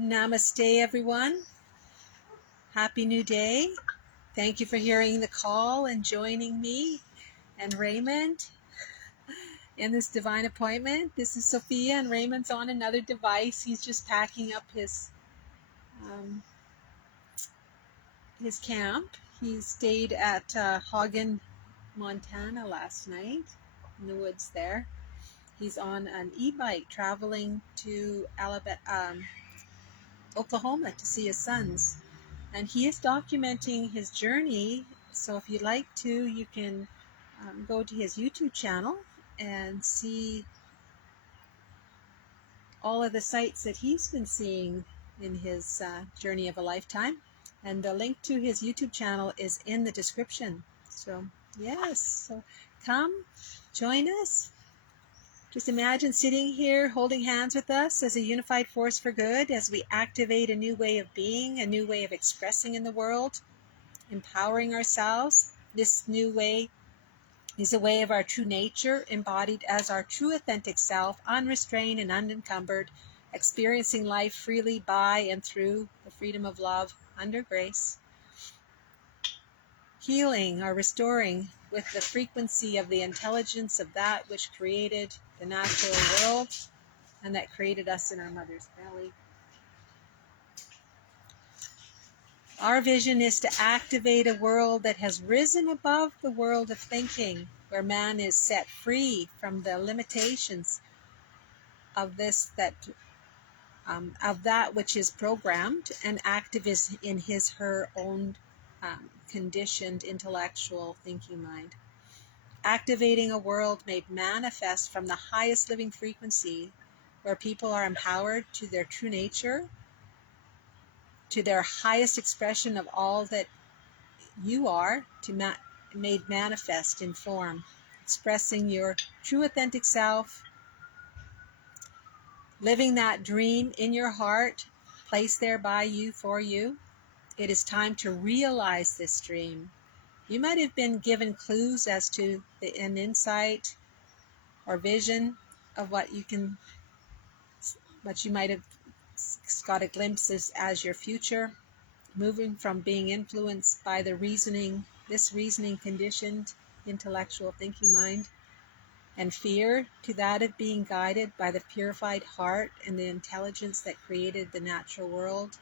Namaste, everyone. Happy new day. Thank you for hearing the call and joining me and Raymond in this divine appointment. This is Sophia, and Raymond's on another device. He's just packing up his camp. He stayed at Hagen, Montana last night in the woods there. He's on an e-bike traveling to Oklahoma to see his sons. And he is documenting his journey. So if you'd like to, you can go to his YouTube channel and see all of the sights that he's been seeing in his journey of a lifetime. And the link to his YouTube channel is in the description. So yes, so come join us. Just imagine sitting here holding hands with us as a unified force for good, as we activate a new way of being, a new way of expressing in the world, empowering ourselves. This new way is a way of our true nature, embodied as our true authentic self, unrestrained and unencumbered, experiencing life freely by and through the freedom of love under grace. Healing or restoring with the frequency of the intelligence of that which created the natural world and that created us in our mother's belly. Our vision is to activate a world that has risen above the world of thinking, where man is set free from the limitations of that which is programmed and active is in her own conditioned intellectual thinking mind. Activating a world made manifest from the highest living frequency, where people are empowered to their true nature, to their highest expression of all that you are, made manifest in form, expressing your true authentic self, living that dream in your heart, placed there by you for you. It is time to realize this dream. You might have been given clues as to an insight or vision of what you might have got a glimpse as your future, moving from being influenced by this reasoning conditioned intellectual thinking mind, and fear, to that of being guided by the purified heart and the intelligence that created the natural world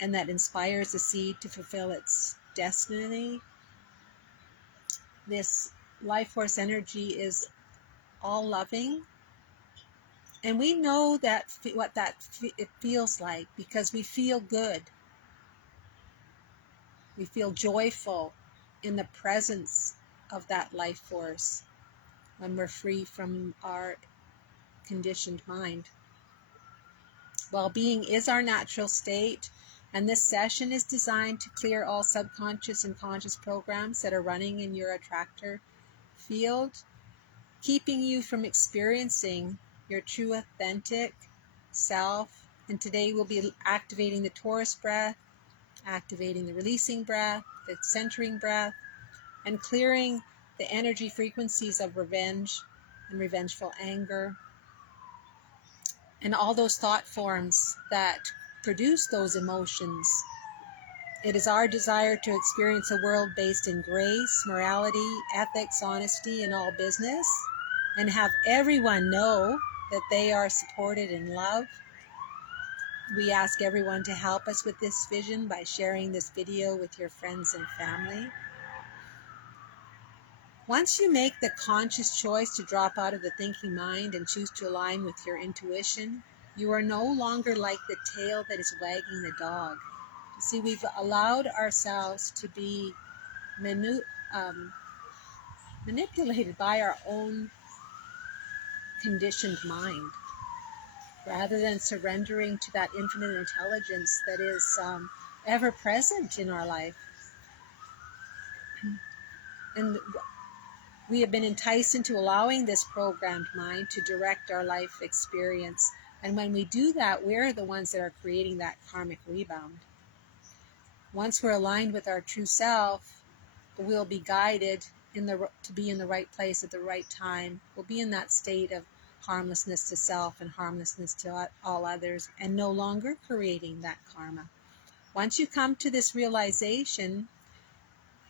and that inspires the seed to fulfill its destiny. This life force energy is all loving, and we know what it feels like, because we feel good. We feel joyful in the presence of that life force when we're free from our conditioned mind. Well-being is our natural state, and this session is designed to clear all subconscious and conscious programs that are running in your attractor field, keeping you from experiencing your true authentic self. And today we'll be activating the Taurus breath, activating the releasing breath, the centering breath, and clearing the energy frequencies of revenge and revengeful anger, and all those thought forms that produce those emotions. It is our desire to experience a world based in grace, morality, ethics, honesty, and all business, and have everyone know that they are supported in love. We ask everyone to help us with this vision by sharing this video with your friends and family. Once you make the conscious choice to drop out of the thinking mind and choose to align with your intuition, you are no longer like the tail that is wagging the dog. You see, we've allowed ourselves to be manipulated by our own conditioned mind, rather than surrendering to that infinite intelligence that is ever present in our life. And we have been enticed into allowing this programmed mind to direct our life experience. And when we do that, we're the ones that are creating that karmic rebound. Once we're aligned with our true self, we'll be guided to be in the right place at the right time. We'll be in that state of harmlessness to self and harmlessness to all others, and no longer creating that karma. Once you come to this realization,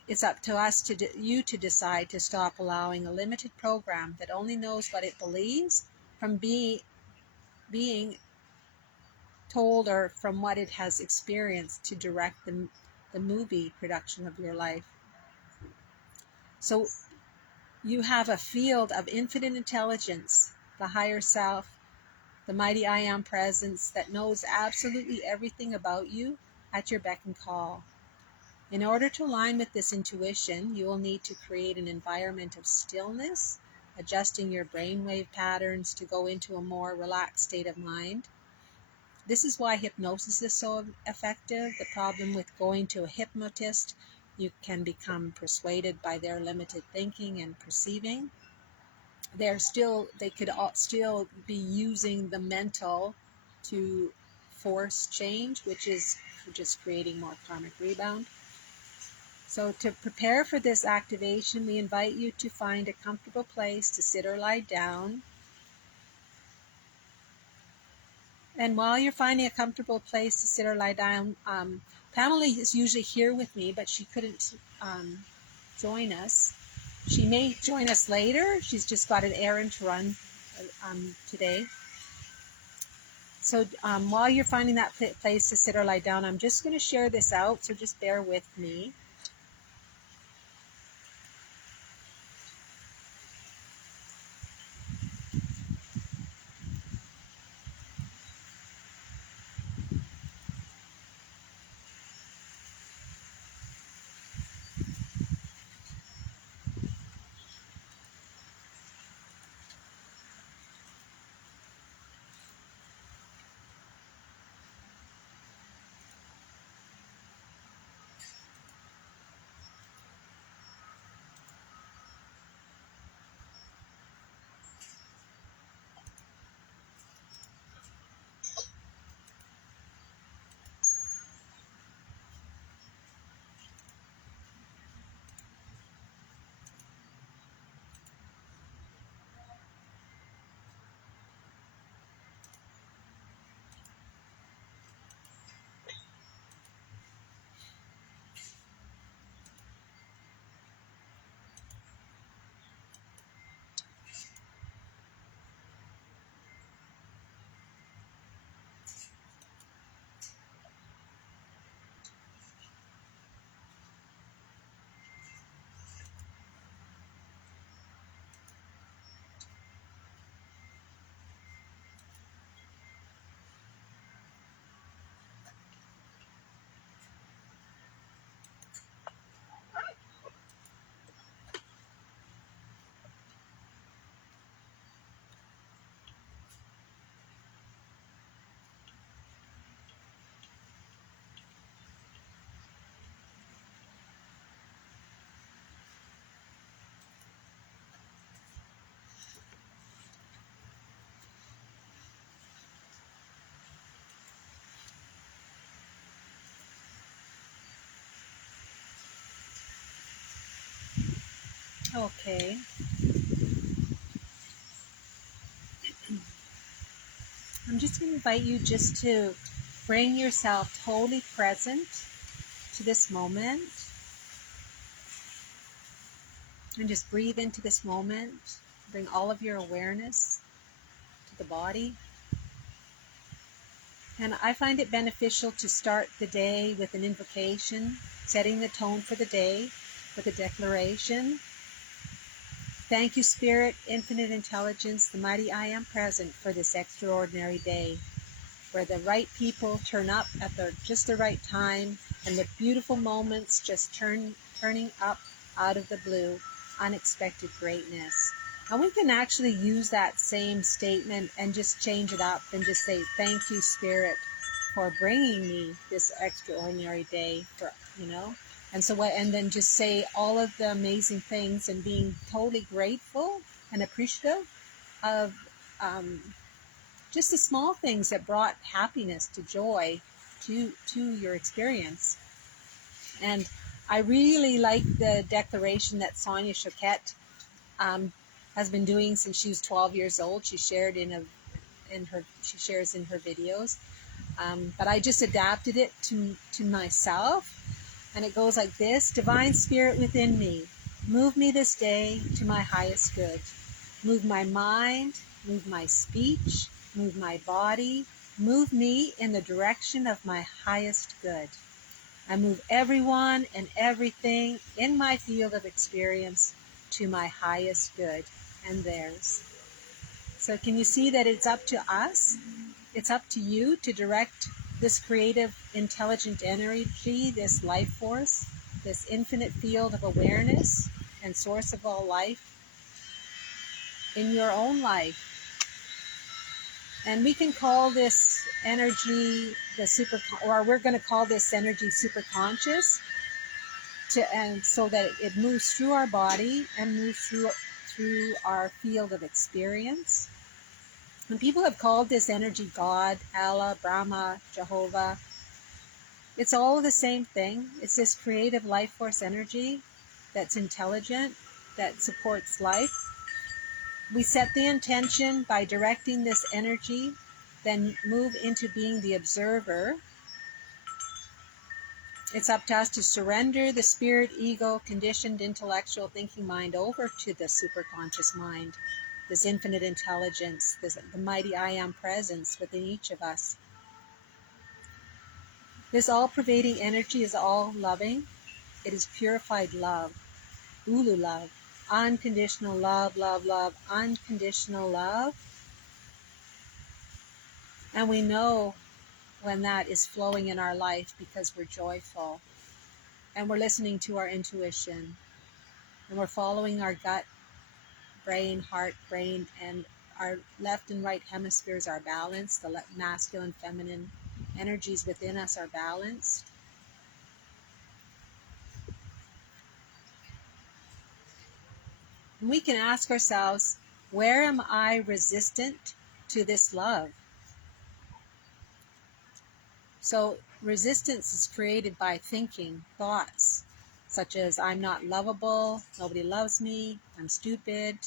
it's up to us, you to decide to stop allowing a limited program that only knows what it believes from being told or from what it has experienced to direct the movie production of your life. So you have a field of infinite intelligence, the higher self, the mighty I Am presence that knows absolutely everything about you at your beck and call. In order to align with this intuition, you will need to create an environment of stillness, adjusting your brainwave patterns to go into a more relaxed state of mind. This is why hypnosis is so effective. The problem with going to a hypnotist, you can become persuaded by their limited thinking and perceiving. They could still be using the mental to force change, which is just creating more karmic rebound. So to prepare for this activation, we invite you to find a comfortable place to sit or lie down. And while you're finding a comfortable place to sit or lie down, Pamela is usually here with me, but she couldn't join us. She may join us later. She's just got an errand to run today. So while you're finding that place to sit or lie down, I'm just going to share this out, so just bear with me. Okay. I'm just going to invite you just to bring yourself totally present to this moment. And just breathe into this moment. Bring all of your awareness to the body. And I find it beneficial to start the day with an invocation, setting the tone for the day with a declaration. Thank you, Spirit, Infinite Intelligence, the Mighty I Am present for this extraordinary day, where the right people turn up at just the right time, and the beautiful moments just turning up out of the blue, unexpected greatness. And we can actually use that same statement and just change it up and just say, thank you, Spirit, for bringing me this extraordinary day, and then just say all of the amazing things and being totally grateful and appreciative of just the small things that brought happiness to joy to your experience. And I really like the declaration that Sonia Choquette has been doing since she was 12 years old. She shared she shares in her videos. But I just adapted it to myself. And it goes like this: Divine Spirit within me, move me this day to my highest good. Move my mind, move my speech, move my body, move me in the direction of my highest good. I move everyone and everything in my field of experience to my highest good and theirs. So can you see that it's up to us? It's up to you to direct this creative, intelligent energy, this life force, this infinite field of awareness and source of all life in your own life. And we can call this energy we're going to call this energy superconscious, and so that it moves through our body and moves through our field of experience. And people have called this energy God, Allah, Brahma, Jehovah. It's all the same thing. It's this creative life force energy that's intelligent, that supports life. We set the intention by directing this energy, then move into being the observer. It's up to us to surrender the spirit, ego, conditioned intellectual thinking mind over to the superconscious mind, this infinite intelligence, the mighty I Am presence within each of us. This all-pervading energy is all loving. It is purified love, Ulu love, unconditional love, love, love, unconditional love. And we know when that is flowing in our life because we're joyful and we're listening to our intuition and we're following our gut, brain, heart, brain, and our left and right hemispheres are balanced. The masculine, feminine energies within us are balanced. And we can ask ourselves, where am I resistant to this love? So resistance is created by thinking, thoughts, such as I'm not lovable, nobody loves me, I'm stupid,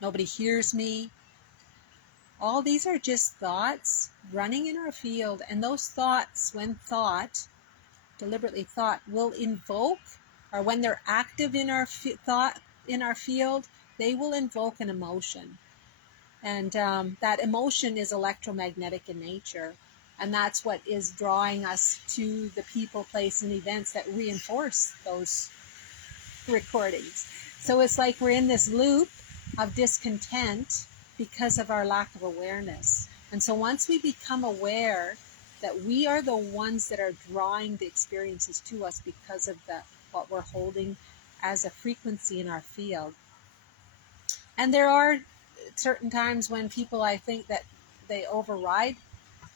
nobody hears me. All these are just thoughts running in our field, and those thoughts, when deliberately thought, will invoke, or when they're active in our field, they will invoke an emotion. And that emotion is electromagnetic in nature. And that's what is drawing us to the people, place, and events that reinforce those recordings. So it's like we're in this loop of discontent because of our lack of awareness. And so once we become aware that we are the ones that are drawing the experiences to us because of what we're holding as a frequency in our field. And there are certain times when people, I think, that they override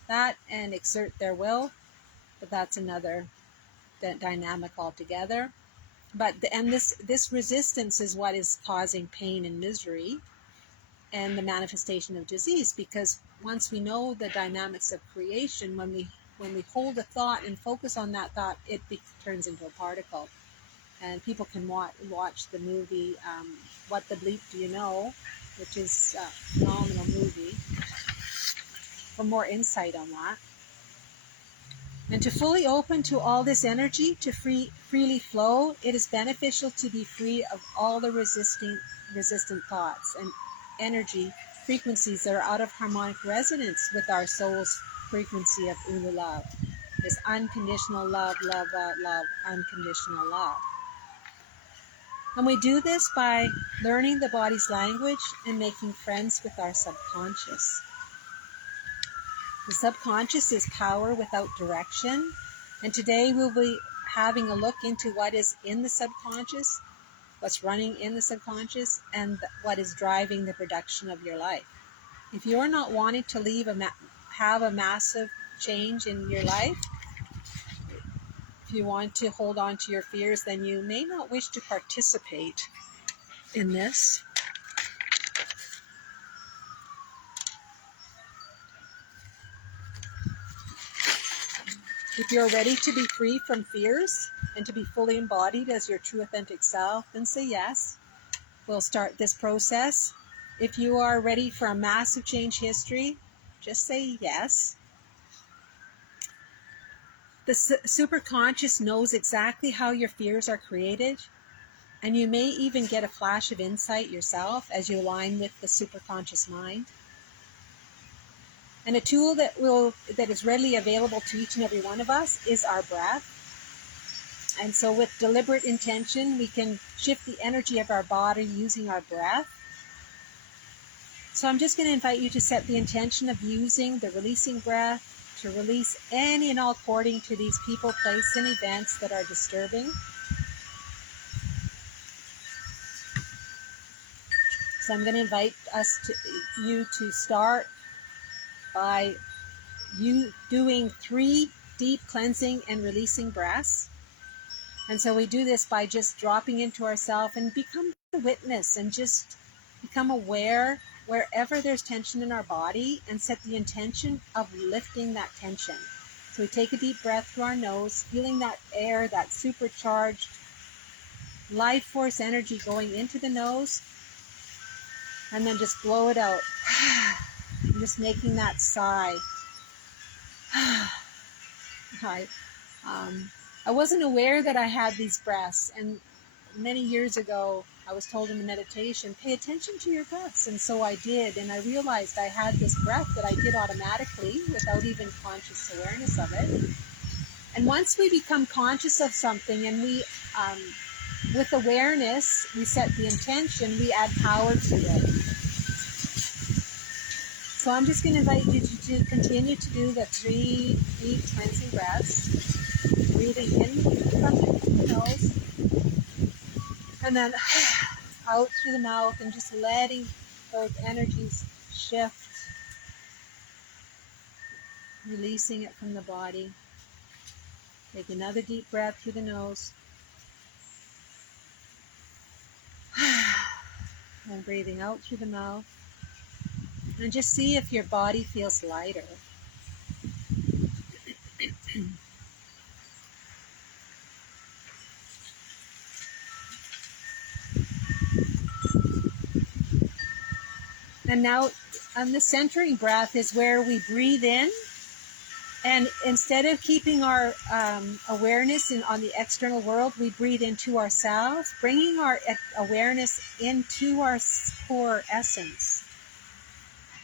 that and exert their will, but that's another dynamic altogether. And this resistance is what is causing pain and misery and the manifestation of disease, because once we know the dynamics of creation, when we hold a thought and focus on that thought, it turns into a particle. And people can watch the movie What the Bleep Do You Know, which is a phenomenal movie, for more insight on that. And to fully open to all this energy, to freely flow, it is beneficial to be free of all the resistant thoughts and energy frequencies that are out of harmonic resonance with our soul's frequency of Ulu love. This unconditional love, love, love, unconditional love. And we do this by learning the body's language and making friends with our subconscious. The subconscious is power without direction. And today we'll be having a look into what is in the subconscious, what's running in the subconscious, and what is driving the production of your life. If you're not wanting to have a massive change in your life, if you want to hold on to your fears, then you may not wish to participate in this. If you're ready to be free from fears and to be fully embodied as your true authentic self, then say yes. We'll start this process If you are ready for a massive change history, just say yes. The superconscious knows exactly how your fears are created, and you may even get a flash of insight yourself as you align with the superconscious mind. And a tool that is readily available to each and every one of us is our breath. And so with deliberate intention, we can shift the energy of our body using our breath. So I'm just going to invite you to set the intention of using the releasing breath to release any and all according to these people, places, and events that are disturbing. So I'm going to invite you to start by you doing 3 deep cleansing and releasing breaths. And so we do this by just dropping into ourselves and become the witness and just become aware wherever there's tension in our body and set the intention of lifting that tension. So we take a deep breath through our nose, feeling that air, that supercharged life force energy going into the nose, and then just blow it out. And just making that sigh. I wasn't aware that I had these breaths, and many years ago I was told in the meditation, pay attention to your breaths, and so I did, and I realized I had this breath that I did automatically without even conscious awareness of it. And once we become conscious of something and we with awareness we set the intention, we add power to it. So I'm just going to invite you to continue to do the 3 deep cleansing breaths, breathing in from the nose and then out through the mouth, and just letting those energies shift, releasing it from the body. Take another deep breath through the nose and breathing out through the mouth, and just see if your body feels lighter. And now on the centering breath is where we breathe in, and instead of keeping our awareness on the external world, we breathe into ourselves, bringing our awareness into our core essence.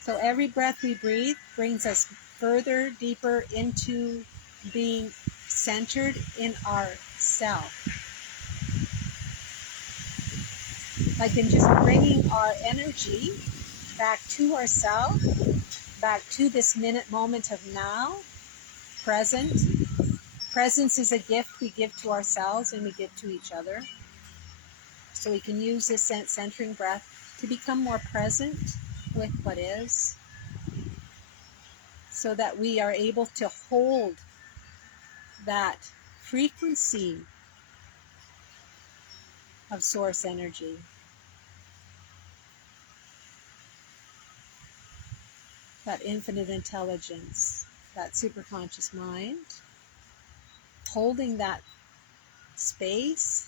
So every breath we breathe brings us further, deeper into being centered in ourself. Like in just bringing our energy back to ourself, back to this minute moment of now, present. Presence is a gift we give to ourselves and we give to each other. So we can use this centering breath to become more present with what is, so that we are able to hold that frequency of source energy. That infinite intelligence, that superconscious mind, holding that space,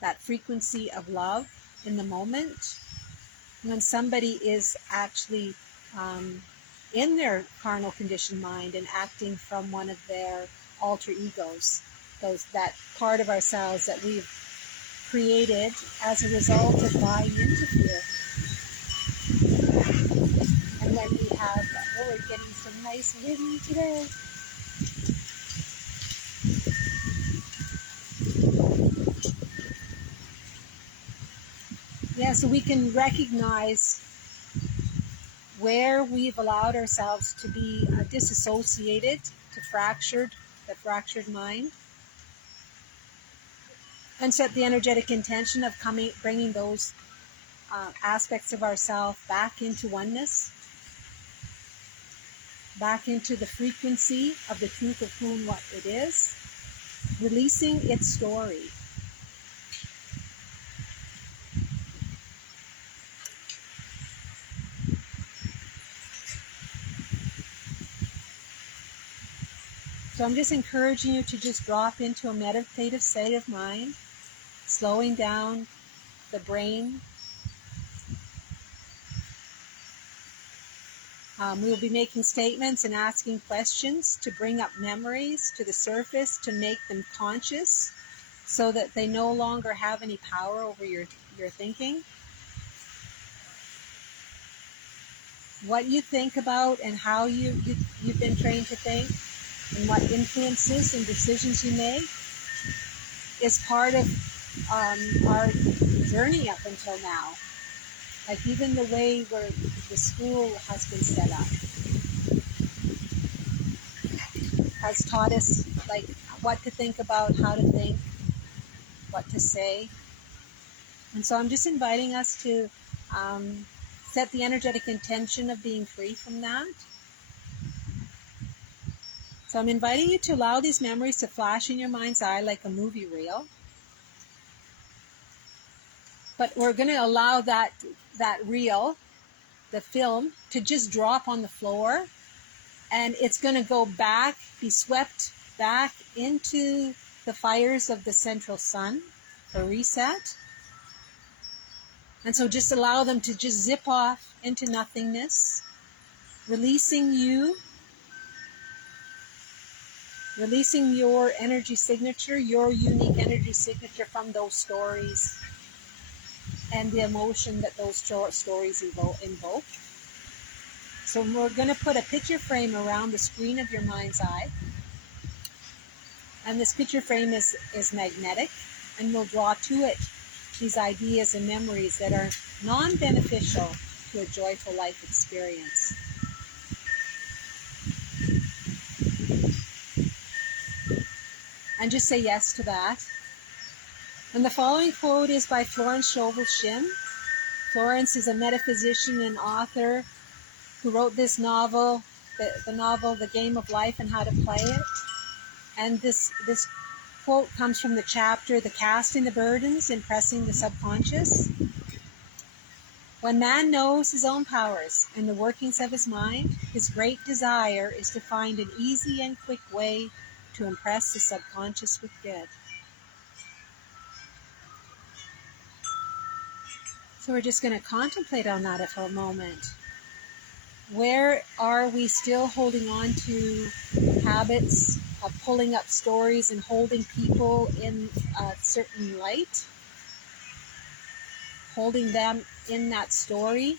that frequency of love in the moment. When somebody is actually in their carnal conditioned mind and acting from one of their alter egos, that part of ourselves that we've created as a result of buying into fear. And when we have, we're getting some nice wind today. Yeah, so we can recognize where we've allowed ourselves to be disassociated, the fractured mind, and set the energetic intention of bringing those aspects of ourselves back into oneness, back into the frequency of the truth of who and what it is, releasing its story. So I'm just encouraging you to just drop into a meditative state of mind, slowing down the brain, We will be making statements and asking questions to bring up memories to the surface, to make them conscious so that they no longer have any power over your thinking. What you think about and how you've been trained to think and what influences and decisions you make is part of our journey up until now. Like even the way where the school has been set up has taught us like what to think about, how to think, what to say. And so I'm just inviting us to set the energetic intention of being free from that. So I'm inviting you to allow these memories to flash in your mind's eye like a movie reel. But we're going to allow that reel, the film, to just drop on the floor. And it's going to go back, be swept back into the fires of the central sun for reset. And so just allow them to just zip off into nothingness, releasing you, releasing your energy signature, your unique energy signature from those stories and the emotion that those stories invoke. So we're going to put a picture frame around the screen of your mind's eye. And this picture frame is magnetic, and we'll draw to it these ideas and memories that are non-beneficial to a joyful life experience. And just say yes to that. And the following quote is by Florence Scovel Shinn. Florence is a metaphysician and author who wrote this novel, the novel The Game of Life and How to Play It. And this quote comes from the chapter The Casting the Burdens, Impressing the Subconscious. When man knows his own powers and the workings of his mind, his great desire is to find an easy and quick way to impress the subconscious with good. So we're just going to contemplate on that for a moment. Where are we still holding on to habits of pulling up stories and holding people in a certain light? Holding them in that story?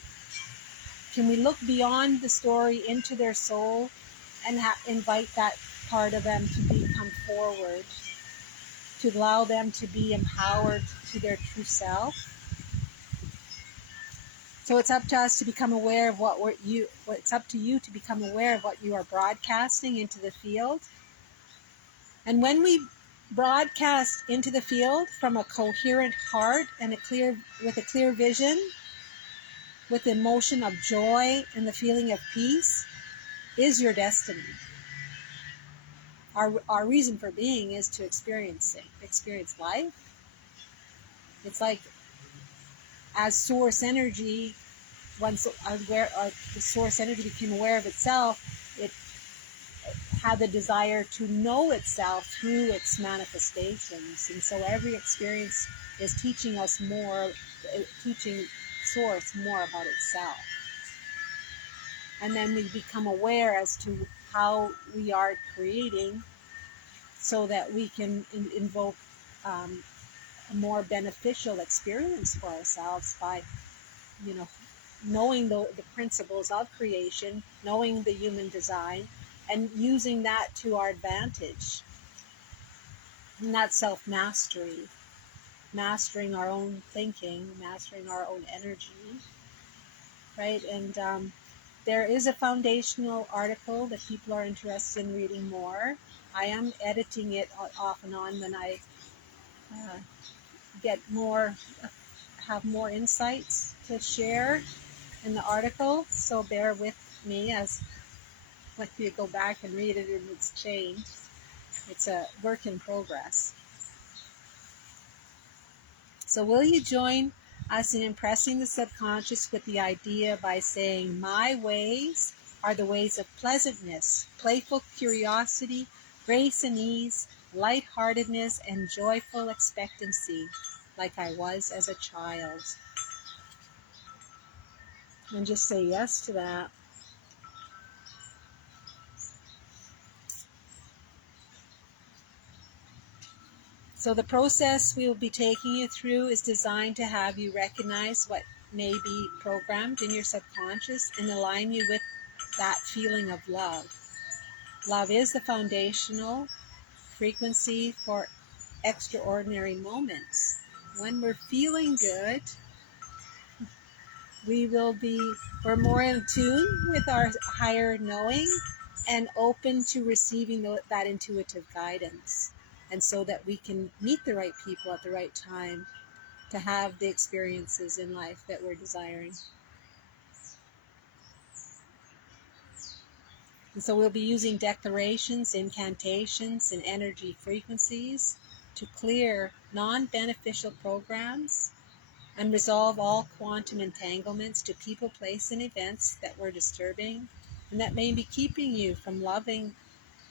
Can we look beyond the story into their soul and invite that part of them to come forward, to allow them to be empowered to their true self? So it's up to us to become aware of it's up to you to become aware of what you are broadcasting into the field. And when we broadcast into the field from a coherent heart and with a clear vision, with the emotion of joy and the feeling of peace, is your destiny. Our reason for being is to experience life. It's like as source energy, once the source energy became aware of itself, it had the desire to know itself through its manifestations. And so every experience is teaching us more, teaching source more about itself. And then we become aware as to how we are creating so that we can invoke a more beneficial experience for ourselves by, knowing the principles of creation, knowing the human design, and using that to our advantage. And that's self-mastery, mastering our own thinking, mastering our own energy, right? And there is a foundational article that people are interested in reading more. I am editing it off and on when I have more insights to share in the article. So bear with me as when you go back and read it and it's changed. It's a work in progress. So will you join us in impressing the subconscious with the idea by saying, my ways are the ways of pleasantness, playful curiosity, grace and ease, lightheartedness, and joyful expectancy, like I was as a child. And just say yes to that. So the process we will be taking you through is designed to have you recognize what may be programmed in your subconscious and align you with that feeling of love. Love is the foundational frequency for extraordinary moments. When we're feeling good, we're more in tune with our higher knowing and open to receiving that intuitive guidance. And so that we can meet the right people at the right time to have the experiences in life that we're desiring. And so we'll be using declarations, incantations, and energy frequencies to clear non-beneficial programs and resolve all quantum entanglements to people, place, and events that were disturbing and that may be keeping you from loving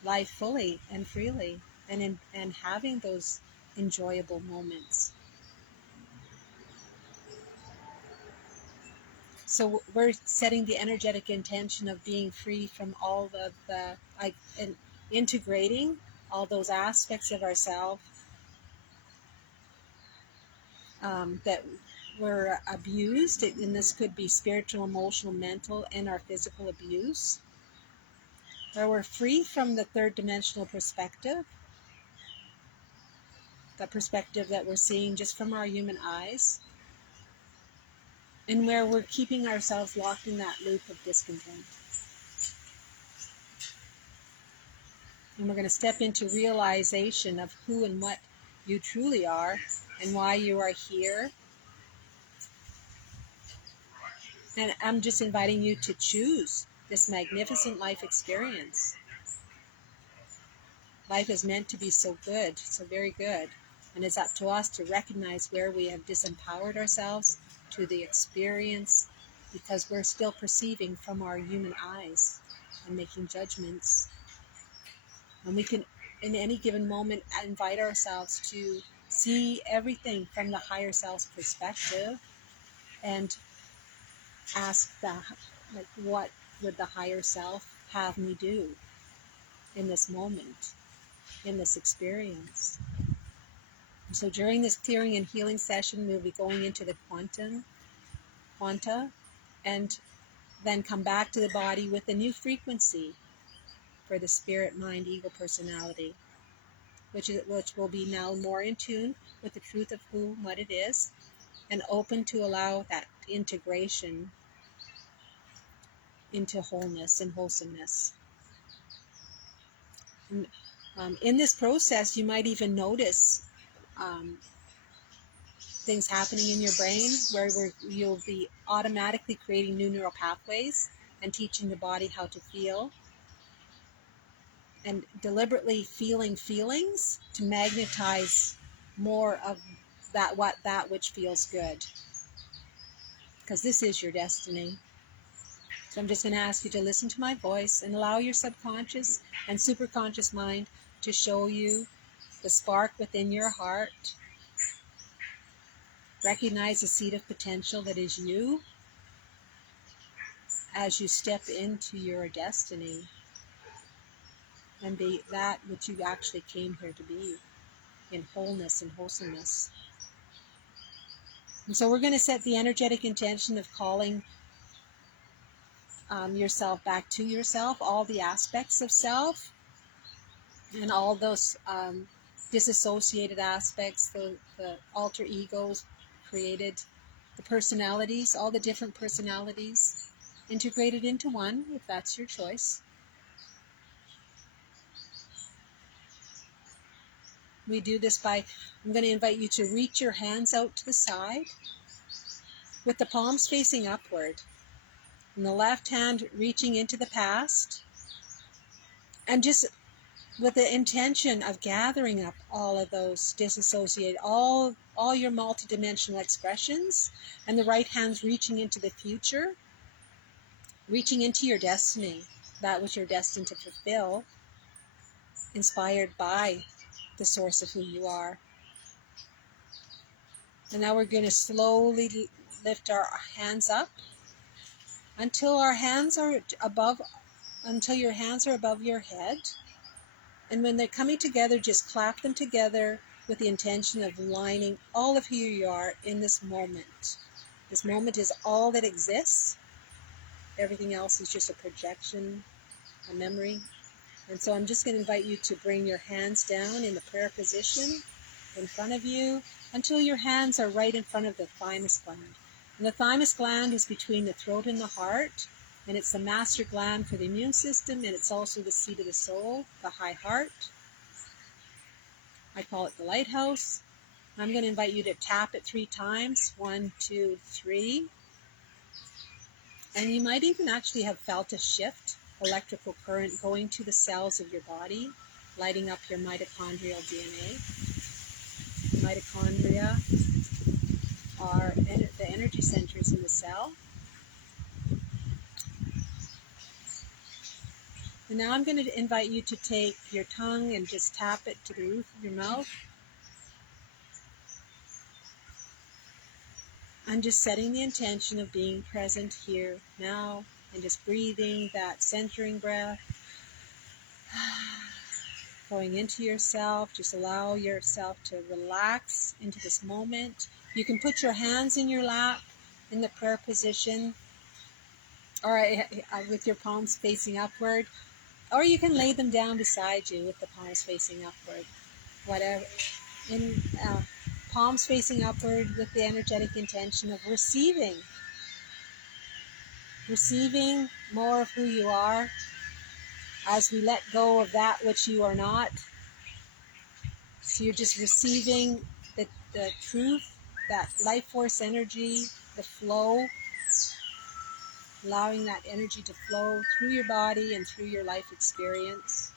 life fully and freely and having those enjoyable moments. So we're setting the energetic intention of being free from all of and integrating all those aspects of ourselves that were abused, and this could be spiritual, emotional, mental, and our physical abuse, where we're free from the third dimensional perspective, the perspective that we're seeing just from our human eyes, and where we're keeping ourselves locked in that loop of discontent. And we're going to step into realization of who and what you truly are and why you are here. And I'm just inviting you to choose this magnificent life experience. Life is meant to be so good, so very good. And it's up to us to recognize where we have disempowered ourselves to the experience because we're still perceiving from our human eyes and making judgments. And we can, in any given moment, invite ourselves to see everything from the higher self's perspective and ask that, like, what would the higher self have me do in this moment, in this experience? And so during this clearing and healing session, we'll be going into the quanta, and then come back to the body with a new frequency for the spirit, mind, ego, personality, which will be now more in tune with the truth of who and what it is, and open to allow that integration into wholeness and wholesomeness. And, in this process, you might even notice things happening in your brain where you'll be automatically creating new neural pathways and teaching the body how to feel and deliberately feeling feelings to magnetize more of that which feels good, because this is your destiny. So I'm just going to ask you to listen to my voice and allow your subconscious and superconscious mind to show you the spark within your heart. Recognize the seed of potential that is you as you step into your destiny and be that which you actually came here to be, in wholeness and wholesomeness. And so we're going to set the energetic intention of calling yourself back to yourself, all the aspects of self, and all those disassociated aspects, the alter egos created, the personalities, all the different personalities integrated into one, if that's your choice. We do this by, I'm going to invite you to reach your hands out to the side with the palms facing upward, and the left hand reaching into the past, and just with the intention of gathering up all of those disassociated, all your multidimensional expressions, and the right hand's reaching into the future, reaching into your destiny, that which you're destined to fulfill, inspired by the source of who you are. And now we're going to slowly lift our hands up until your hands are above your head. And when they're coming together, just clap them together with the intention of lining all of who you are in this moment. This moment is all that exists. Everything else is just a projection, a memory. And so I'm just going to invite you to bring your hands down in the prayer position in front of you until your hands are right in front of the thymus gland. And the thymus gland is between the throat and the heart, and it's the master gland for the immune system, and it's also the seat of the soul, the high heart. I call it the lighthouse. I'm going to invite you to tap it 3 times. 1, 2, 3. And you might even actually have felt a shift, electrical current going to the cells of your body, lighting up your mitochondrial DNA. Mitochondria are the energy centers in the cell. And now I'm going to invite you to take your tongue and just tap it to the roof of your mouth. I'm just setting the intention of being present here now and just breathing that centering breath. Going into yourself, just allow yourself to relax into this moment. You can put your hands in your lap in the prayer position, or with your palms facing upward, or you can lay them down beside you with the palms facing upward. Whatever. In palms facing upward with the energetic intention of receiving more of who you are as we let go of that which you are not. So you're just receiving the truth, that life force energy, the flow, allowing that energy to flow through your body and through your life experience.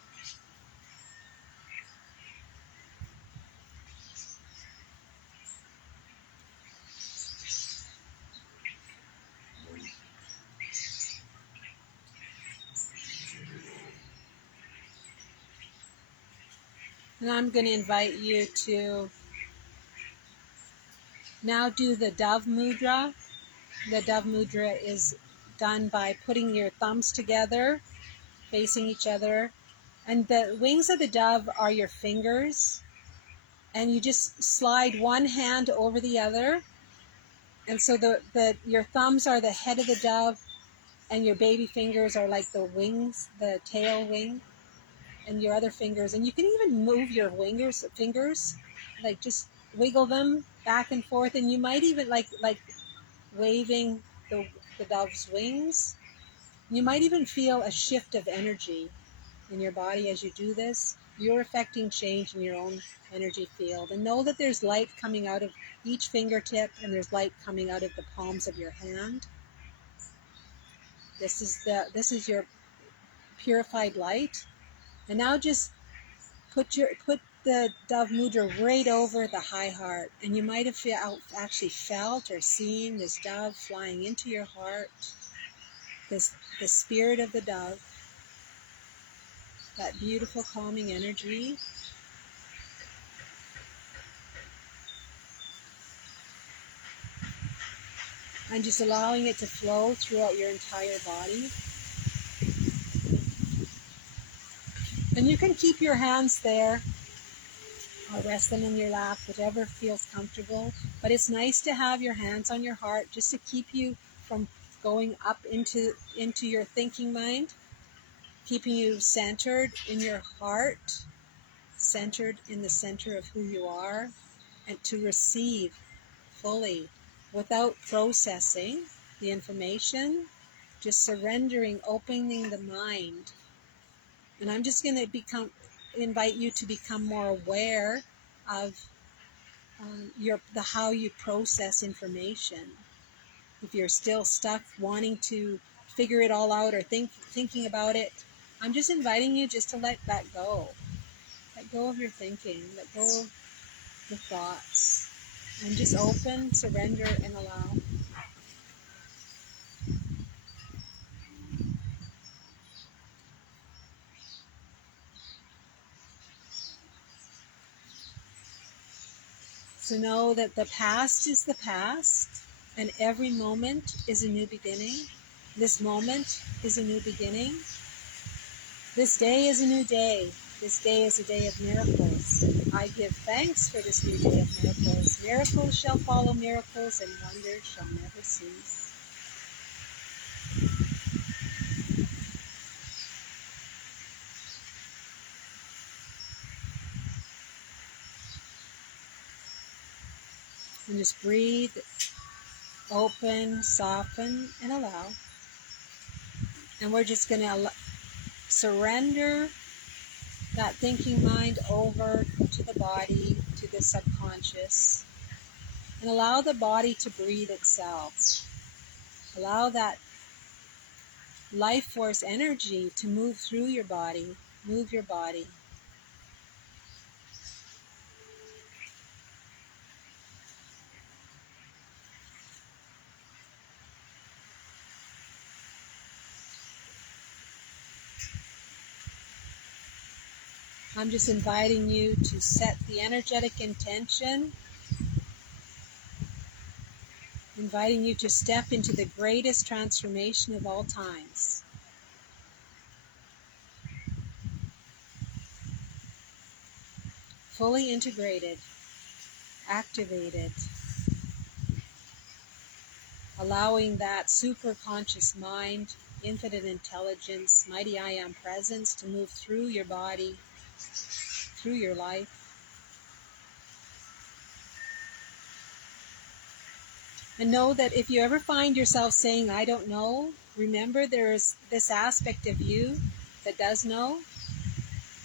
And I'm going to invite you to now do the dove mudra. The dove mudra is done by putting your thumbs together, facing each other. And the wings of the dove are your fingers. And you just slide one hand over the other. And so your thumbs are the head of the dove, and your baby fingers are like the wings, the tail wing, and your other fingers. And you can even move your fingers, like just wiggle them back and forth. And you might even like waving the dove's wings. You might even feel a shift of energy in your body as you do this. You're affecting change in your own energy field. And know that there's light coming out of each fingertip, and there's light coming out of the palms of your hand. This is your purified light. And now just put the dove mudra right over the high heart. And you might have actually felt or seen this dove flying into your heart. The spirit of the dove, that beautiful calming energy. And just allowing it to flow throughout your entire body. And you can keep your hands there or rest them in your lap, whatever feels comfortable. But it's nice to have your hands on your heart just to keep you from going up into your thinking mind, keeping you centered in your heart, centered in the center of who you are, and to receive fully without processing the information, just surrendering, opening the mind. And I'm just going to invite you to become more aware of how you process information. If you're still stuck wanting to figure it all out or thinking about it, I'm just inviting you just to let that go. Let go of your thinking. Let go of the thoughts. And just open, surrender, and allow. So know that the past is the past, and every moment is a new beginning. This moment is a new beginning. This day is a new day. This day is a day of miracles. I give thanks for this new day of miracles. Miracles shall follow miracles, and wonders shall never cease. And just breathe, open, soften, and allow. And we're just going to surrender that thinking mind over to the body, to the subconscious, and allow the body to breathe itself. Allow that life force energy to move through your body. Move your body. I'm just inviting you to set the energetic intention, inviting you to step into the greatest transformation of all times. Fully integrated, activated, allowing that super conscious mind, infinite intelligence, mighty I am presence to move through your body, through your life. And know that if you ever find yourself saying, I don't know, remember there's this aspect of you that does know.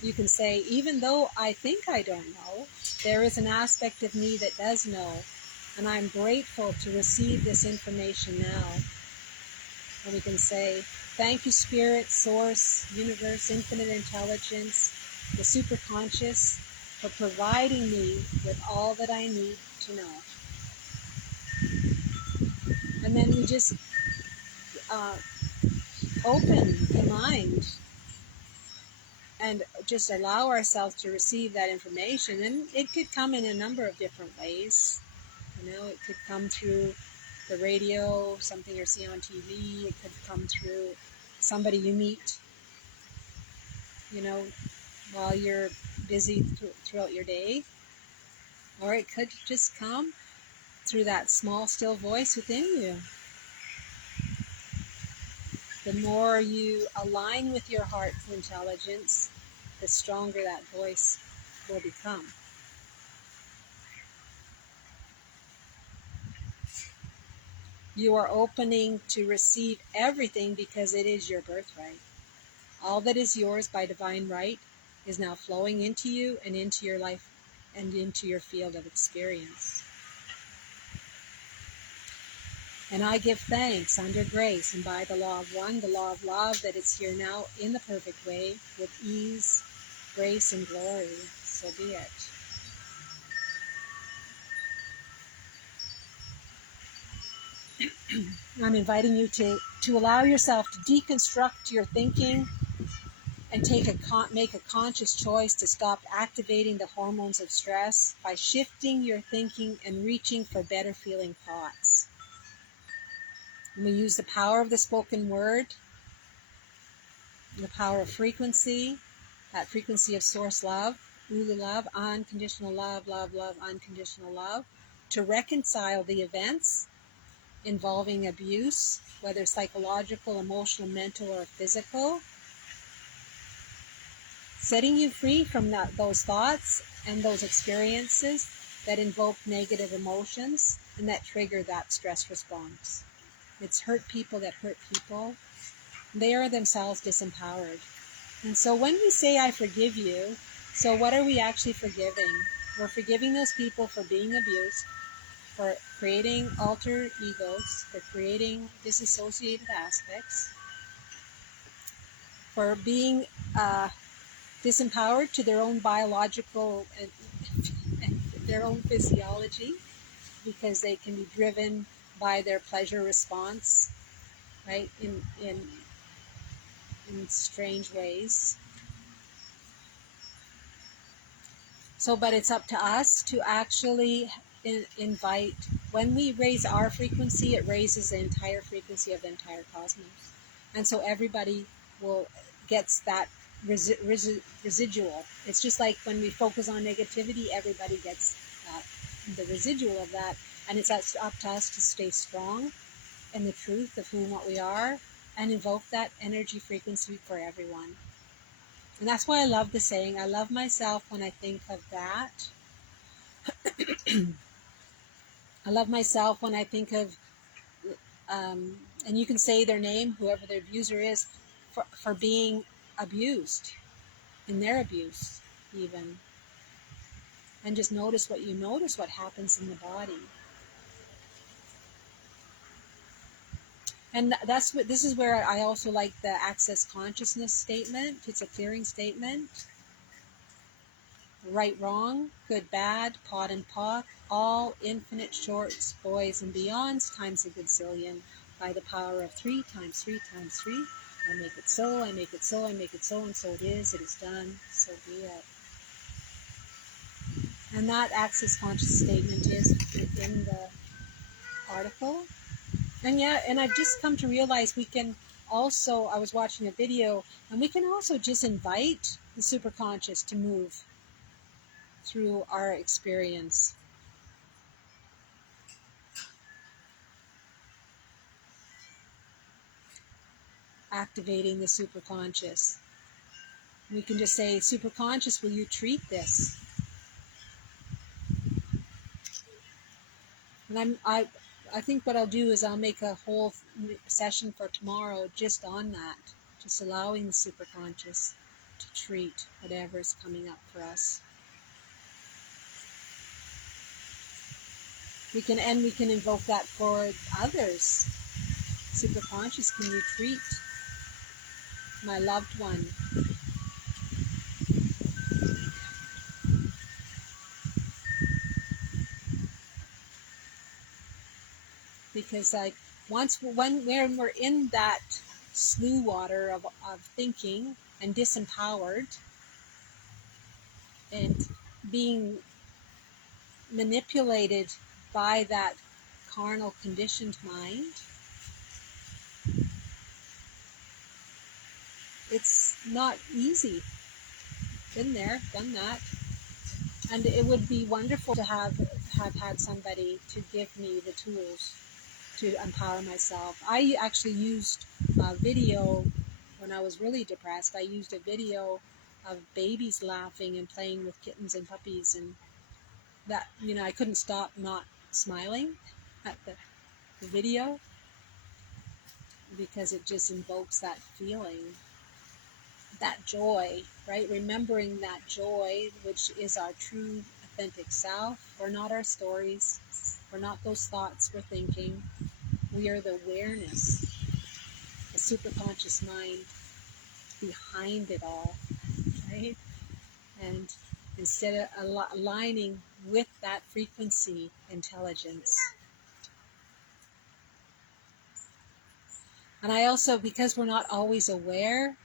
You can say, even though I think I don't know, there is an aspect of me that does know. And I'm grateful to receive this information now. And we can say, thank you, Spirit, Source, Universe, Infinite Intelligence, the Superconscious, for providing me with all that I need to know. And then we just open the mind and just allow ourselves to receive that information. And it could come in a number of different ways. You know, it could come through the radio, something you see on TV. It could come through somebody you meet, you know, while you're busy throughout your day. Or it could just come through that small, still voice within you. The more you align with your heart's intelligence, the stronger that voice will become. You are opening to receive everything because it is your birthright. All that is yours by divine right is now flowing into you and into your life and into your field of experience. And I give thanks under grace and by the law of one, the law of love, that it's here now in the perfect way with ease, grace, and glory. So be it. I'm inviting you to allow yourself to deconstruct your thinking and make a conscious choice to stop activating the hormones of stress by shifting your thinking and reaching for better feeling thoughts. And we use the power of the spoken word, the power of frequency, that frequency of source love, Ulu love, unconditional love, love, love, unconditional love, to reconcile the events involving abuse, whether psychological, emotional, mental, or physical, setting you free from those thoughts and those experiences that invoke negative emotions and that trigger that stress response. It's hurt people that hurt people. They are themselves disempowered. And so when we say, I forgive you, so what are we actually forgiving? We're forgiving those people for being abused, for creating alter egos, for creating disassociated aspects, for being disempowered to their own biological and their own physiology, because they can be driven by their pleasure response, right, in strange ways. So, but it's up to us to actually invite. When we raise our frequency, it raises the entire frequency of the entire cosmos. And so everybody gets that residual. It's just like when we focus on negativity, everybody gets the residual of that, and it's up to us to stay strong in the truth of who and what we are, and invoke that energy frequency for everyone. And that's why I love the saying, I love myself when I think of that. I love myself when I think of, and you can say their name, whoever their abuser is, for being abused, in their abuse even. And just notice what happens in the body. And this is where I also like the access consciousness statement. It's a clearing statement. Right, wrong, good, bad, pot and pock, all infinite shorts, boys and beyonds, times a gazillion, by the power of 3 times 3 times 3. I make it so, I make it so, I make it so, and so it is done, so be it. And that access conscious statement is in the article. And yeah, and I've just come to realize we can also, I was watching a video, and we can also just invite the superconscious to move through our experience. Activating the superconscious. We can just say, superconscious, will you treat this? And I think what I'll do is I'll make a whole session for tomorrow just on that, just allowing the superconscious to treat whatever is coming up for us. We can invoke that for others. Superconscious, can you treat my loved one? Because like when we're in that slough water of thinking and disempowered and being manipulated by that carnal conditioned mind, it's not easy. Been there, done that. And it would be wonderful to have had somebody to give me the tools to empower myself. I actually used a video when I was really depressed. I used a video of babies laughing and playing with kittens and puppies, and that, I couldn't stop not smiling at the video, because it just invokes that feeling, that joy, right? Remembering that joy, which is our true authentic self. We're not our stories. We're not those thoughts we're thinking. We are the awareness, the superconscious mind behind it all, right? And instead of aligning with that frequency intelligence. And I also, because we're not always aware,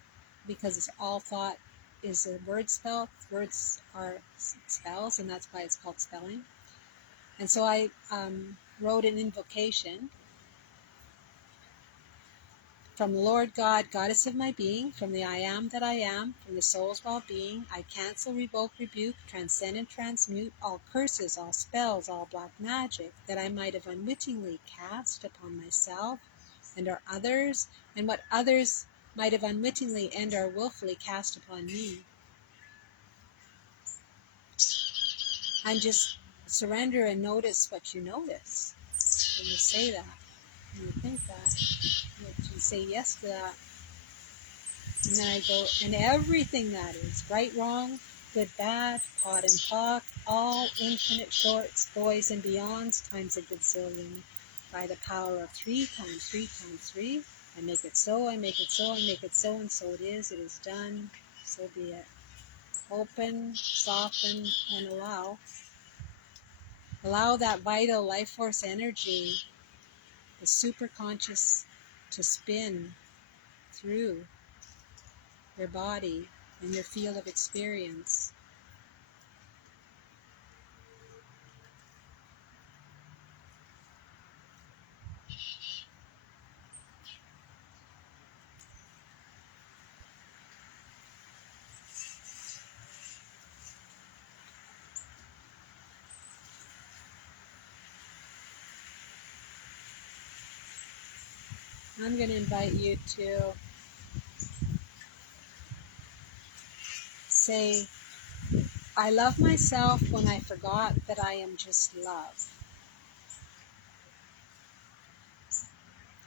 because it's all thought is a word spell, words are spells, and that's why it's called spelling. And so I wrote an invocation from the Lord God, Goddess of my being, from the I am that I am, from the soul's well-being, I cancel, revoke, rebuke, transcend, and transmute all curses, all spells, all black magic that I might have unwittingly cast upon myself and or others, and what others might have unwittingly and or willfully cast upon me. And just surrender and notice what you notice when you say that, when you think that, when you say yes to that. And then I go, and everything that is, right, wrong, good, bad, pot and pock, all infinite shorts, boys and beyonds, times a gazillion, by the power of 3 times 3 times 3, I make it so, I make it so, I make it so, and so it is done, so be it. Open, soften, and allow. Allow that vital life force energy, the superconscious, to spin through your body and your field of experience. I'm going to invite you to say, I love myself when I forgot that I am just love.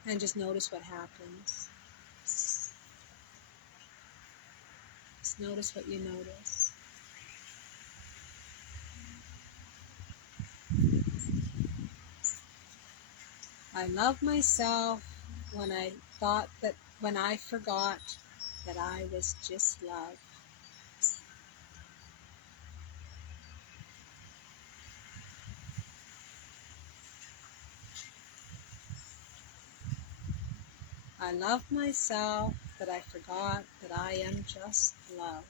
And just notice what happens. Just notice what you notice. I love myself when I forgot that I was just love. I love myself that I forgot that I am just love.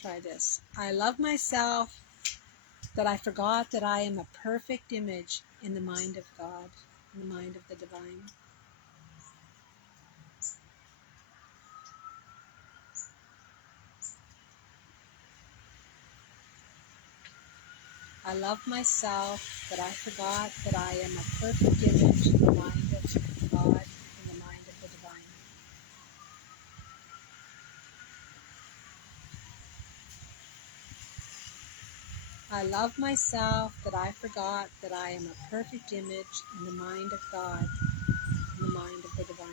Try this. I love myself that I forgot that I am a perfect image in the mind of God, in the mind of the divine. I love myself that I forgot that I am a perfect image in the mind of God, in the mind of the divine. I love myself that I forgot that I am a perfect image in the mind of God, in the mind of the divine.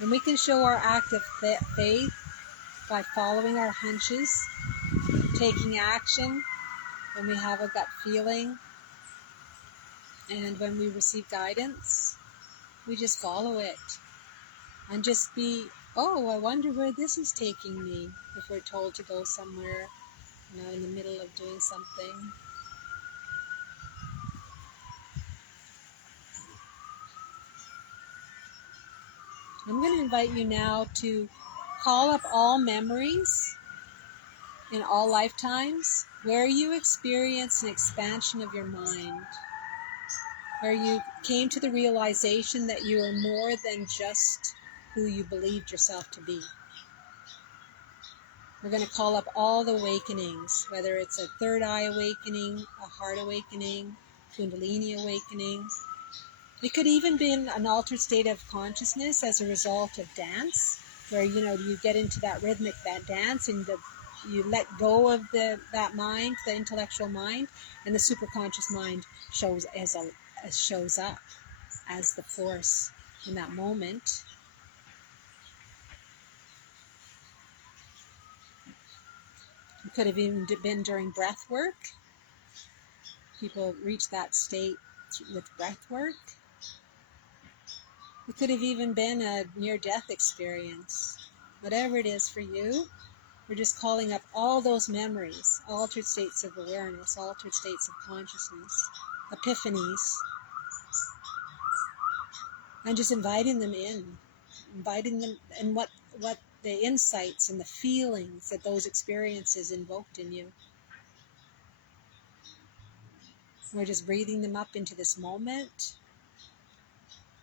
And we can show our act of faith by following our hunches, taking action when we have a gut feeling, and when we receive guidance, we just follow it. And just be, oh, I wonder where this is taking me, if we're told to go somewhere, in the middle of doing something. I'm going to invite you now to call up all memories in all lifetimes where you experience an expansion of your mind, where you came to the realization that you are more than just who you believed yourself to be. We're going to call up all the awakenings, whether it's a third eye awakening, a heart awakening, Kundalini awakening. It could even be an altered state of consciousness as a result of dance, where you get into that rhythmic dance, and you let go of that mind, the intellectual mind, and the superconscious mind shows up as the force in that moment. It could have even been during breath work. People reach that state with breath work. It could have even been a near-death experience. Whatever it is for you, we're just calling up all those memories, altered states of awareness, altered states of consciousness, epiphanies, and just inviting them in, and what the insights and the feelings that those experiences invoked in you. We're just breathing them up into this moment.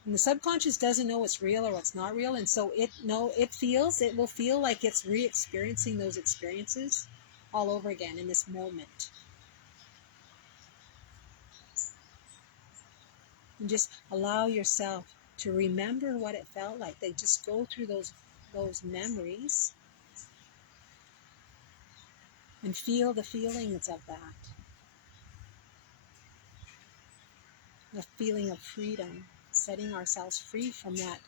And the subconscious doesn't know what's real or what's not real, and so it will feel like it's re-experiencing those experiences all over again in this moment. And just allow yourself to remember what it felt like. They just go through those memories and feel the feelings of that. The feeling of freedom, setting ourselves free from that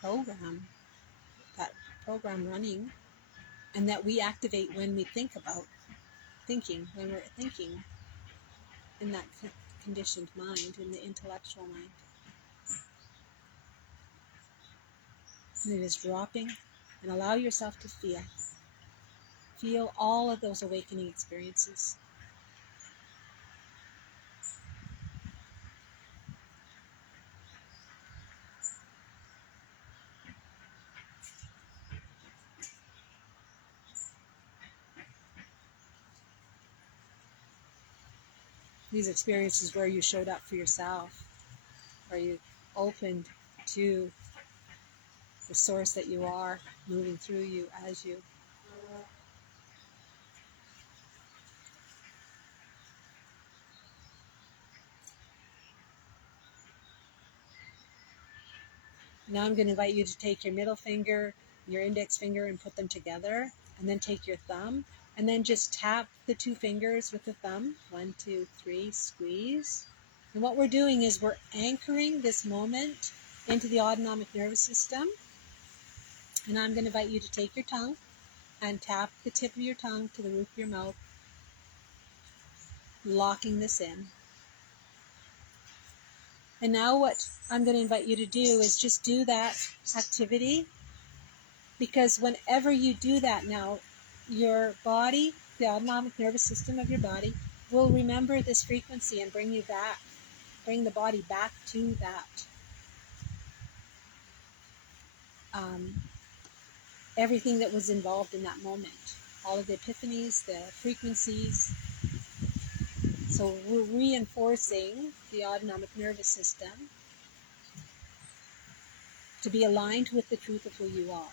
program running, and that we activate when we're thinking in that conditioned mind, in the intellectual mind. And it is dropping, and allow yourself to feel all of those awakening experiences. These experiences where you showed up for yourself, where you opened to the source that you are moving through you as you. Now I'm going to invite you to take your middle finger, your index finger, and put them together, and then take your thumb, and then just tap the two fingers with the thumb. 1, 2, 3, squeeze. And what we're doing is we're anchoring this moment into the autonomic nervous system. And I'm going to invite you to take your tongue and tap the tip of your tongue to the roof of your mouth, locking this in. And now what I'm going to invite you to do is just do that activity, because whenever you do that now, your body, the autonomic nervous system of your body, will remember this frequency and bring you back, bring the body back to that. Everything that was involved in that moment, all of the epiphanies, the frequencies. So we're reinforcing the autonomic nervous system to be aligned with the truth of who you are.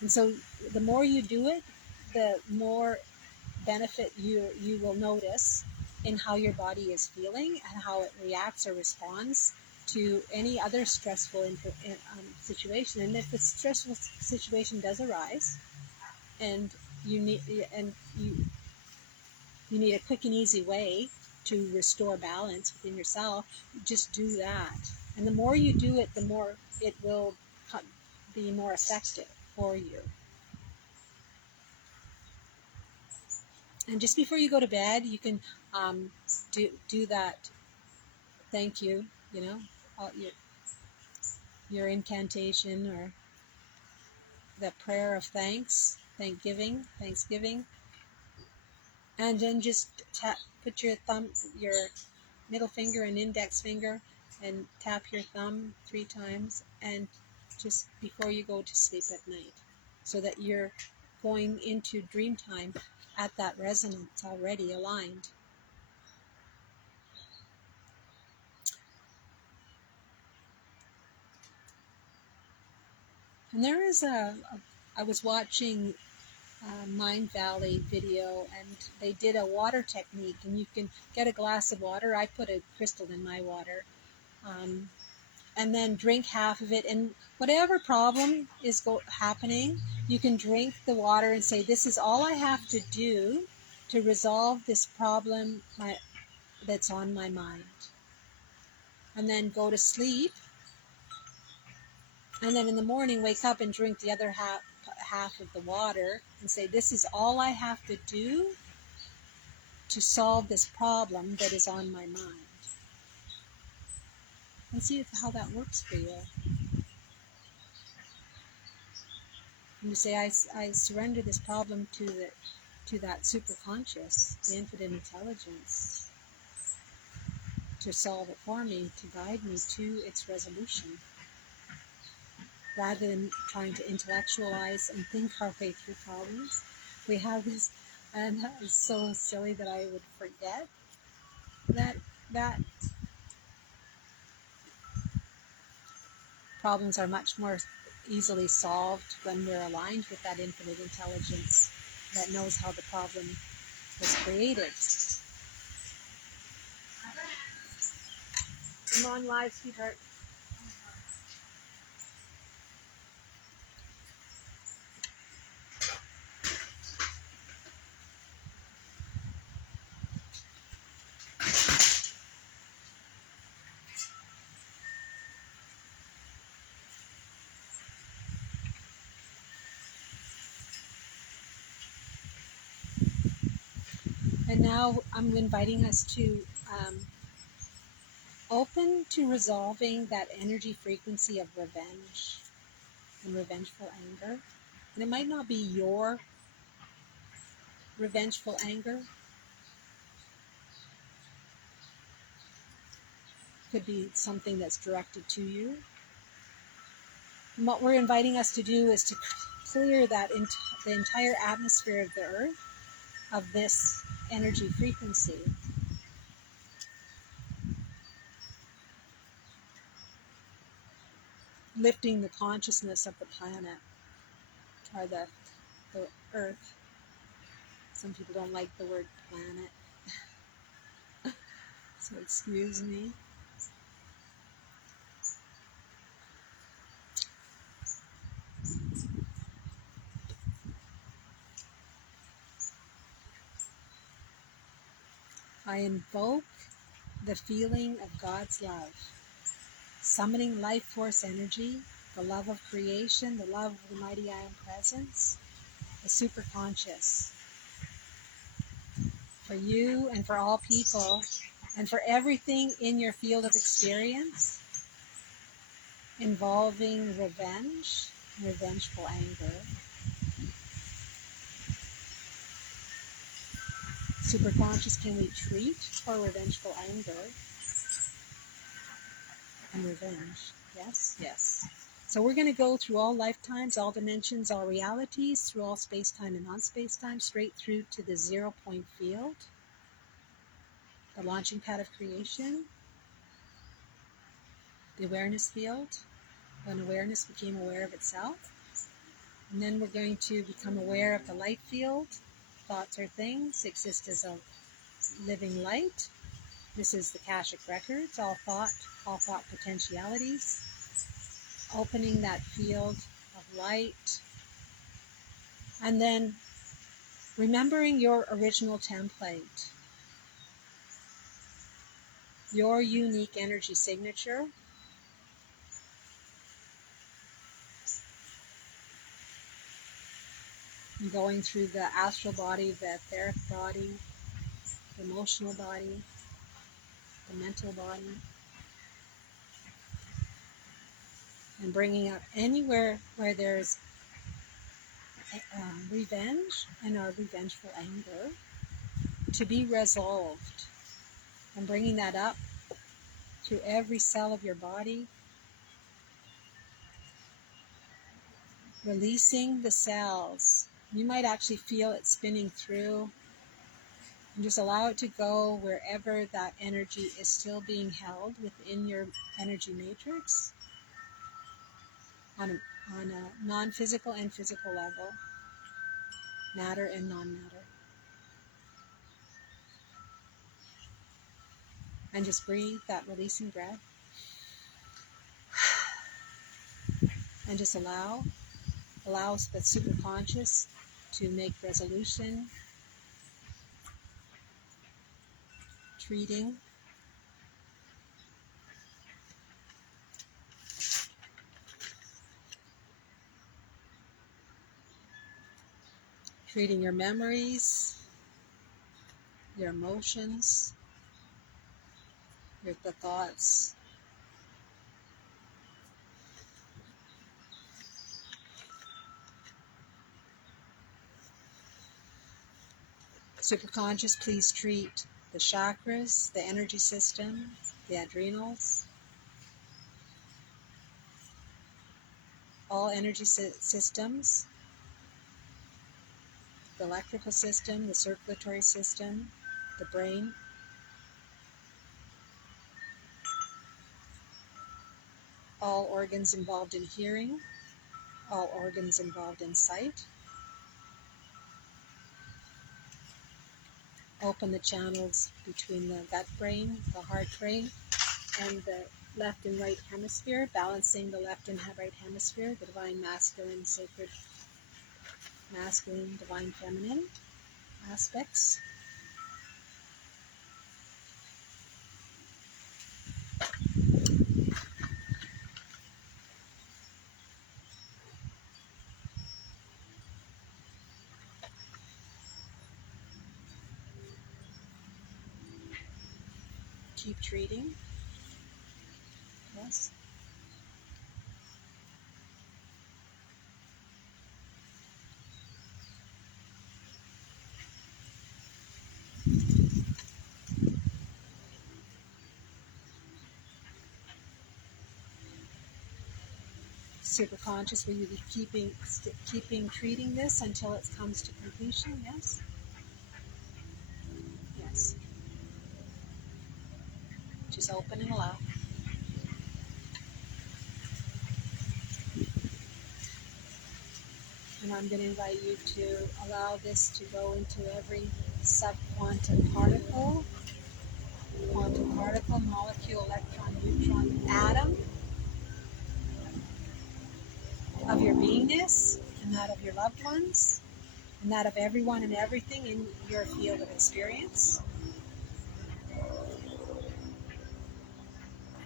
And so the more you do it, the more benefit you will notice in how your body is feeling and how it reacts or responds to any other stressful situation. And if a stressful situation does arise, and you need a quick and easy way to restore balance within yourself, just do that. And the more you do it, the more it will be more effective for you. And just before you go to bed, you can do that thank you, your incantation or the prayer of thanksgiving, and then just put your middle finger and index finger and tap your thumb 3 times, and just before you go to sleep at night, so that you're going into dream time at that resonance already aligned. And there is I was watching a Mind Valley video, and they did a water technique, and you can get a glass of water. I put a crystal in my water, and then drink half of it, and whatever problem is happening, you can drink the water and say, this is all I have to do to resolve this problem that's on my mind. And then go to sleep, and then in the morning wake up and drink the other half of the water and say, this is all I have to do to solve this problem that is on my mind. And see how that works for you. And you say, I surrender this problem to that superconscious, the infinite intelligence, to solve it for me, to guide me to its resolution, rather than trying to intellectualize and think our way through problems. We have this, and it's so silly that I would forget that problems are much more easily solved when we're aligned with that infinite intelligence that knows how the problem was created. Come on live, sweetheart. And now I'm inviting us to open to resolving that energy frequency of revenge and revengeful anger. And it might not be your revengeful anger. It could be something that's directed to you. And what we're inviting us to do is to clear the entire atmosphere of the earth of this energy frequency. Lifting the consciousness of the planet, or the earth. Some people don't like the word planet, so excuse me. I invoke the feeling of God's love, summoning life force energy, the love of creation, the love of the mighty I Am Presence, the superconscious, for you and for all people, and for everything in your field of experience involving revenge, revengeful anger. Superconscious can we treat for revengeful anger and revenge? Yes, yes. So we're going to go through all lifetimes, all dimensions, all realities, through all space-time and non-space-time, straight through to the 0-point field, the launching pad of creation, the awareness field, when awareness became aware of itself. And then we're going to become aware of the light field. Thoughts are things, exist as a living light. This is the Akashic Records, all thought potentialities. Opening that field of light. And then remembering your original template, your unique energy signature. And going through the astral body, the etheric body, the emotional body, the mental body. And bringing up anywhere where there's revenge and our revengeful anger to be resolved. And bringing that up through every cell of your body. Releasing the cells. You might actually feel it spinning through. And just allow it to go wherever that energy is still being held within your energy matrix on a non-physical and physical level, matter and non-matter. And just breathe that releasing breath. And just allow the superconscious to make resolution, treating, treating your memories, your emotions, the thoughts. Superconscious, please treat the chakras, the energy system, the adrenals, all energy systems, the electrical system, the circulatory system, the brain, all organs involved in hearing, all organs involved in sight. Open the channels between the gut brain, the heart brain, and the left and right hemisphere, balancing the left and right hemisphere, the divine masculine, sacred masculine, divine feminine aspects. Keep treating. Yes. Superconscious, will you be keeping treating this until it comes to completion? Yes. Just open and allow. And I'm going to invite you to allow this to go into every subquantum particle, quantum particle, molecule, electron, neutron, atom of your beingness, and that of your loved ones, and that of everyone and everything in your field of experience.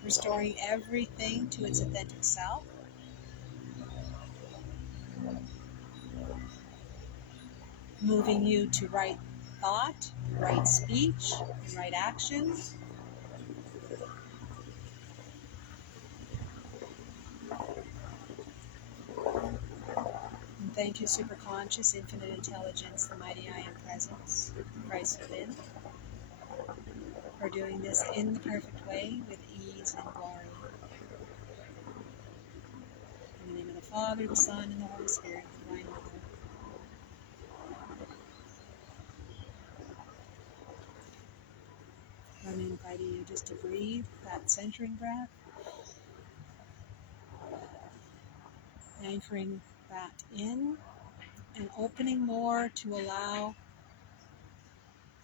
Restoring everything to its authentic self. Moving you to right thought, right speech, and right action. And thank you, superconscious, infinite intelligence, the mighty I am presence, Christ within, for doing this in the perfect way with ease and glory. In the name of the Father, the Son, and the Holy Spirit, the Divine Mother. I'm inviting you just to breathe that centering breath, anchoring that in, and opening more to allow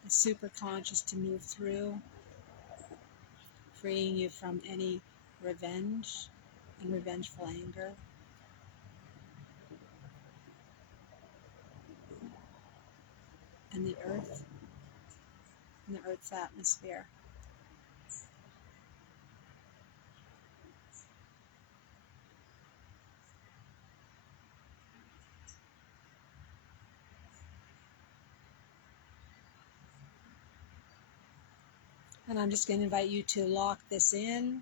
the superconscious to move through, freeing you from any revenge and revengeful anger. And the earth, and the earth's atmosphere. And I'm just going to invite you to lock this in.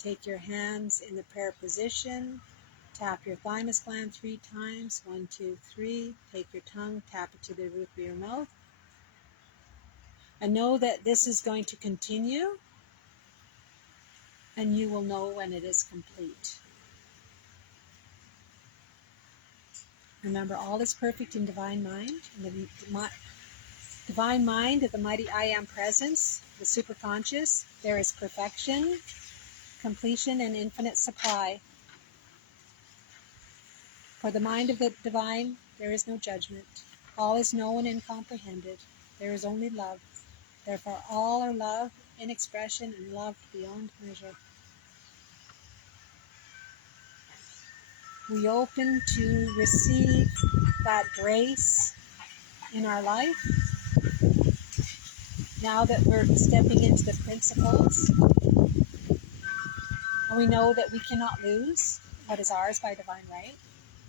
Take your hands in the prayer position. Tap your thymus gland 3 times. 1, 2, 3. Take your tongue, tap it to the roof of your mouth. And know that this is going to continue, and you will know when it is complete. Remember, all is perfect in divine mind. In the divine mind of the mighty I am presence, the superconscious, there is perfection, completion, and infinite supply. For the mind of the divine, there is no judgment. All is known and comprehended. There is only love. Therefore, all are love in expression and loved beyond measure. We open to receive that grace in our life. Now that we're stepping into the principles, and we know that we cannot lose what is ours by divine right,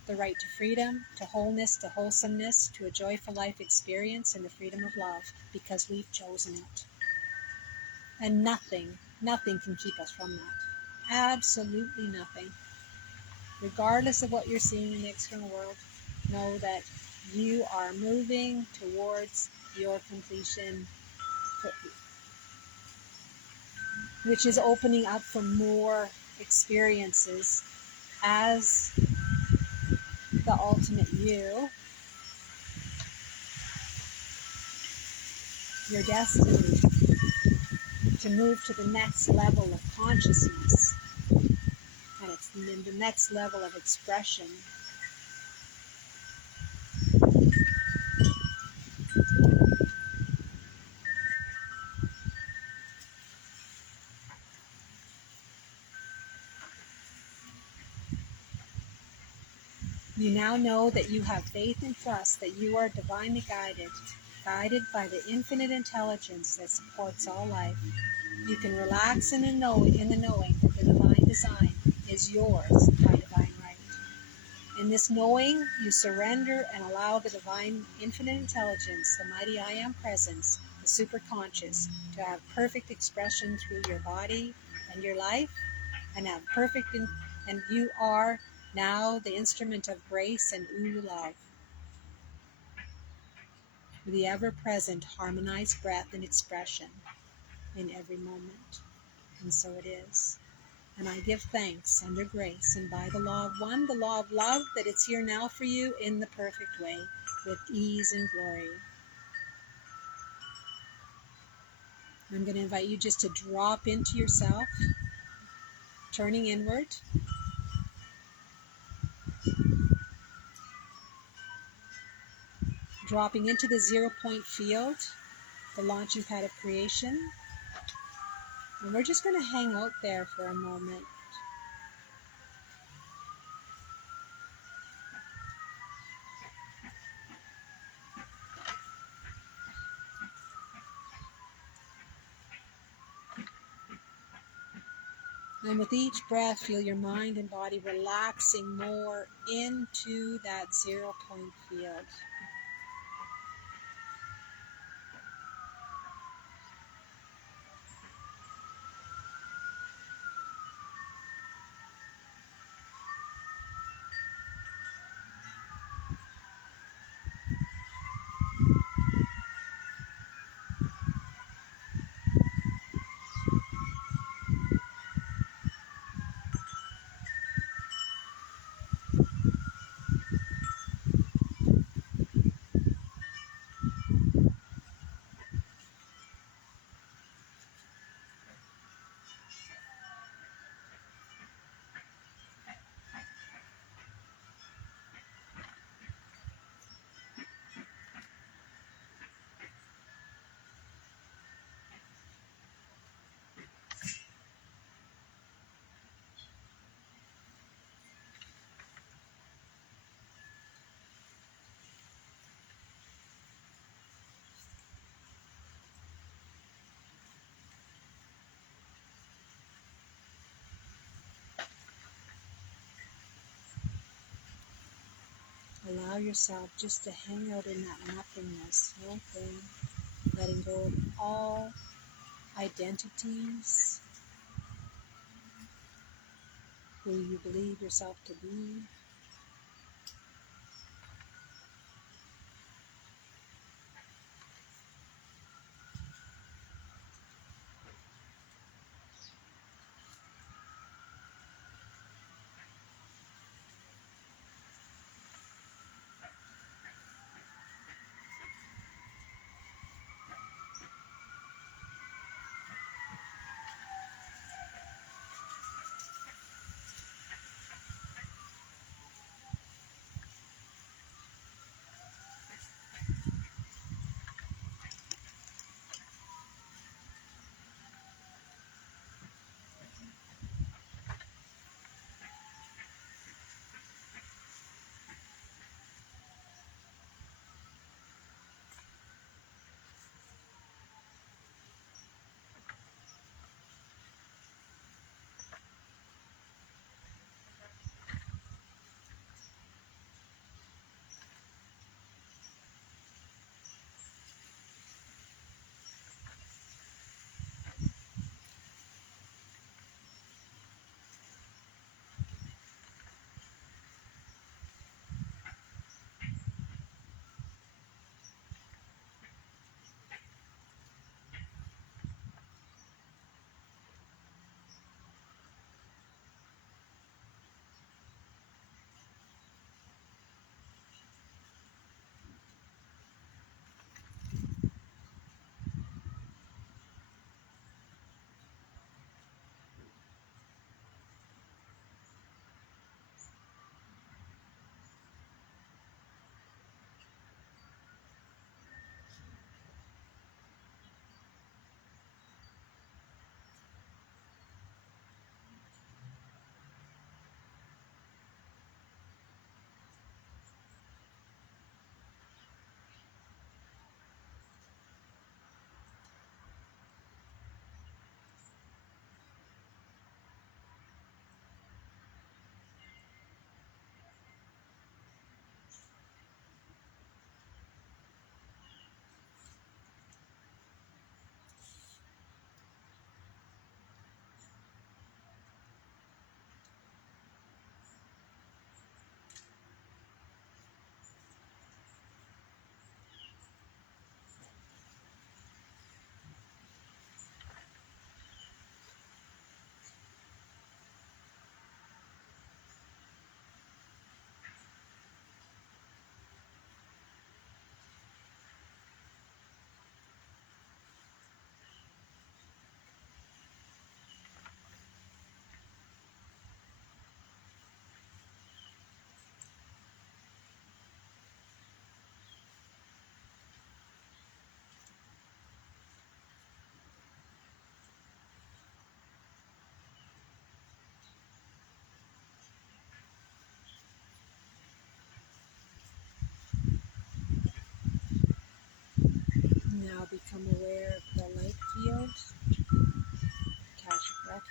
the right to freedom, to wholeness, to wholesomeness, to a joyful life experience, and the freedom of love, because we've chosen it. And nothing can keep us from that. Absolutely nothing. Regardless of what you're seeing in the external world, know that you are moving towards your completion, which is opening up for more experiences as the ultimate you. Your destiny to move to the next level of consciousness, and it's the next level of expression. You now know that you have faith and trust that you are divinely guided by the infinite intelligence that supports all life. You can relax in the knowing that the divine design is yours by divine right. In this knowing, you surrender and allow the divine infinite intelligence, the mighty I am presence, the superconscious, to have perfect expression through your body and your life, and have and you are now the instrument of grace and love, with the ever-present harmonized breath and expression in every moment. And so it is. And I give thanks under grace and by the law of one, the law of love, that it's here now for you in the perfect way, with ease and glory. I'm going to invite you just to drop into yourself, turning inward. Dropping into the 0-point field, the launching pad of creation. And we're just going to hang out there for a moment. And with each breath, feel your mind and body relaxing more into that 0-point field. Allow yourself just to hang out in that nothingness, no thing, letting go of all identities, who you believe yourself to be.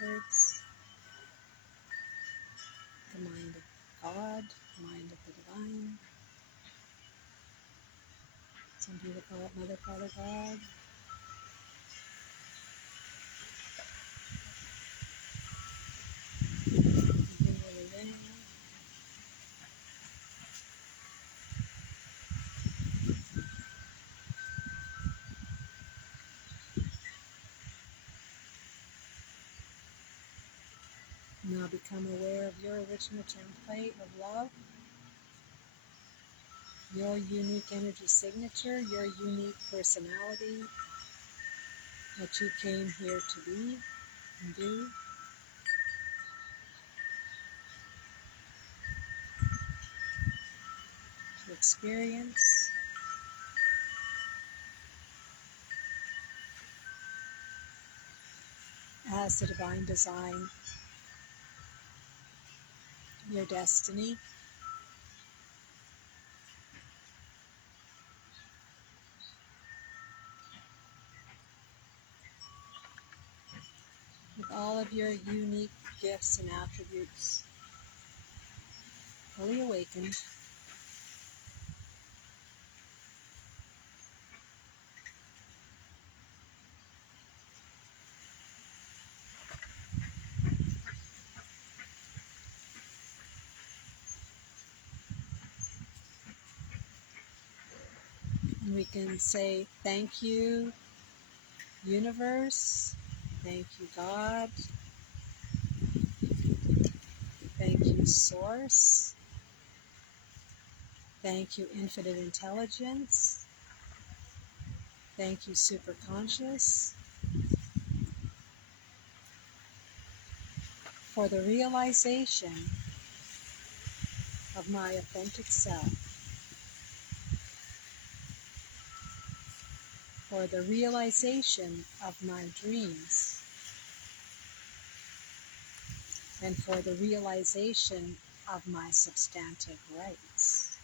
shepherds, the mind of God, the mind of the divine. Some people call it Mother, Father, God. Now become aware of your original template of love, your unique energy signature, your unique personality, what you came here to be and do. To experience. As the divine design, your destiny. With all of your unique gifts and attributes, fully awakened. And we can say, thank you, universe. Thank you, God. Thank you, source. Thank you, infinite intelligence. Thank you, superconscious, for the realization of my authentic self, for the realization of my dreams, and for the realization of my substantive rights.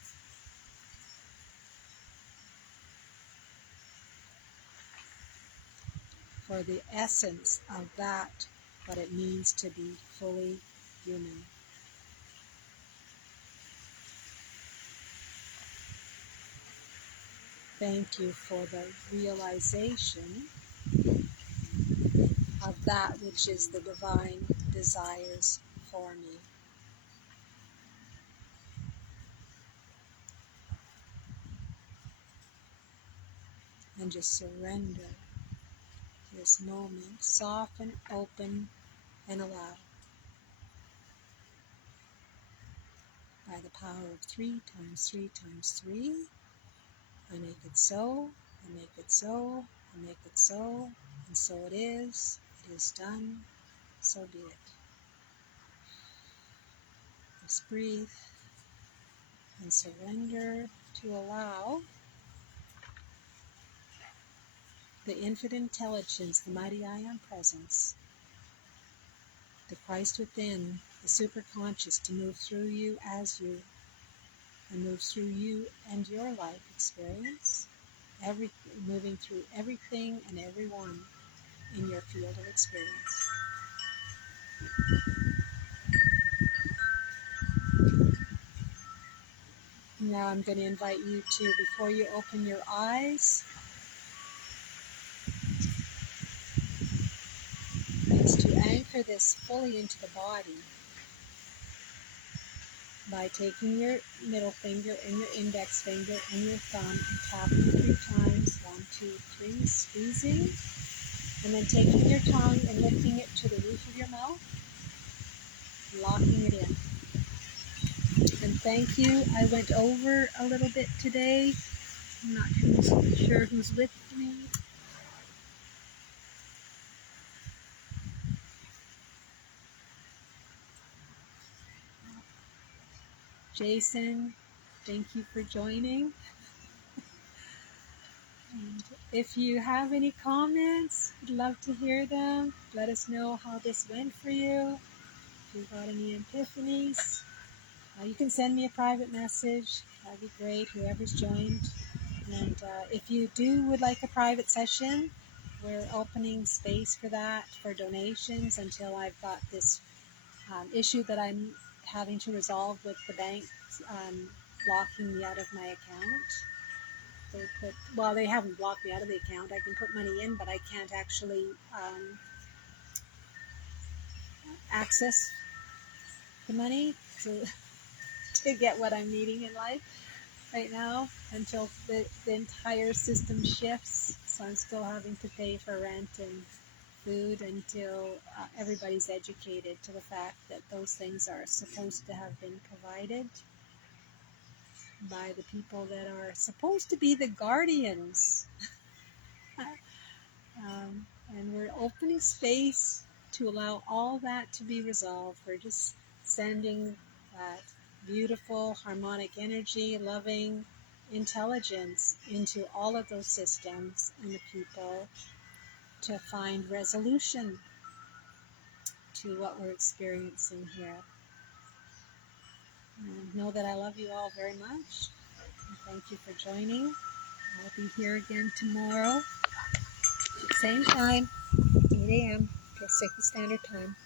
For the essence of that, what it means to be fully human. Thank you for the realization of that which is the divine desires for me. And just surrender this moment, soften, open, and allow. By the power of 3 times 3 times 3, I make it so, I make it so, I make it so, and so it is done, so be it. Just breathe and surrender to allow the infinite intelligence, the mighty I Am presence, the Christ within, the superconscious to move through you as you, and move through you and your life experience, moving through everything and everyone in your field of experience. Now I'm going to invite you to, before you open your eyes, is to anchor this fully into the body by taking your middle finger and your index finger and your thumb and tapping 3 times, 1, 2, 3, squeezing, and then taking your tongue and lifting it to the roof of your mouth, locking it in. And thank you. I went over a little bit today. I'm not sure who's with me. Jason, thank you for joining. And if you have any comments, I'd love to hear them. Let us know how this went for you. If you've got any epiphanies, you can send me a private message. That'd be great, whoever's joined. And if you would like a private session, we're opening space for that, for donations, until I've got this issue that I'm having to resolve with the bank locking me out of my account. They haven't blocked me out of the account. I can put money in, but I can't actually access the money to get what I'm needing in life right now until the entire system shifts. So I'm still having to pay for rent and food until everybody's educated to the fact that those things are supposed to have been provided by the people that are supposed to be the guardians. And we're opening space to allow all that to be resolved. We're just sending that beautiful harmonic energy, loving intelligence into all of those systems and the people to find resolution to what we're experiencing here. And know that I love you all very much. And thank you for joining. I'll be here again tomorrow, same time, 8 a.m. Pacific Standard Time.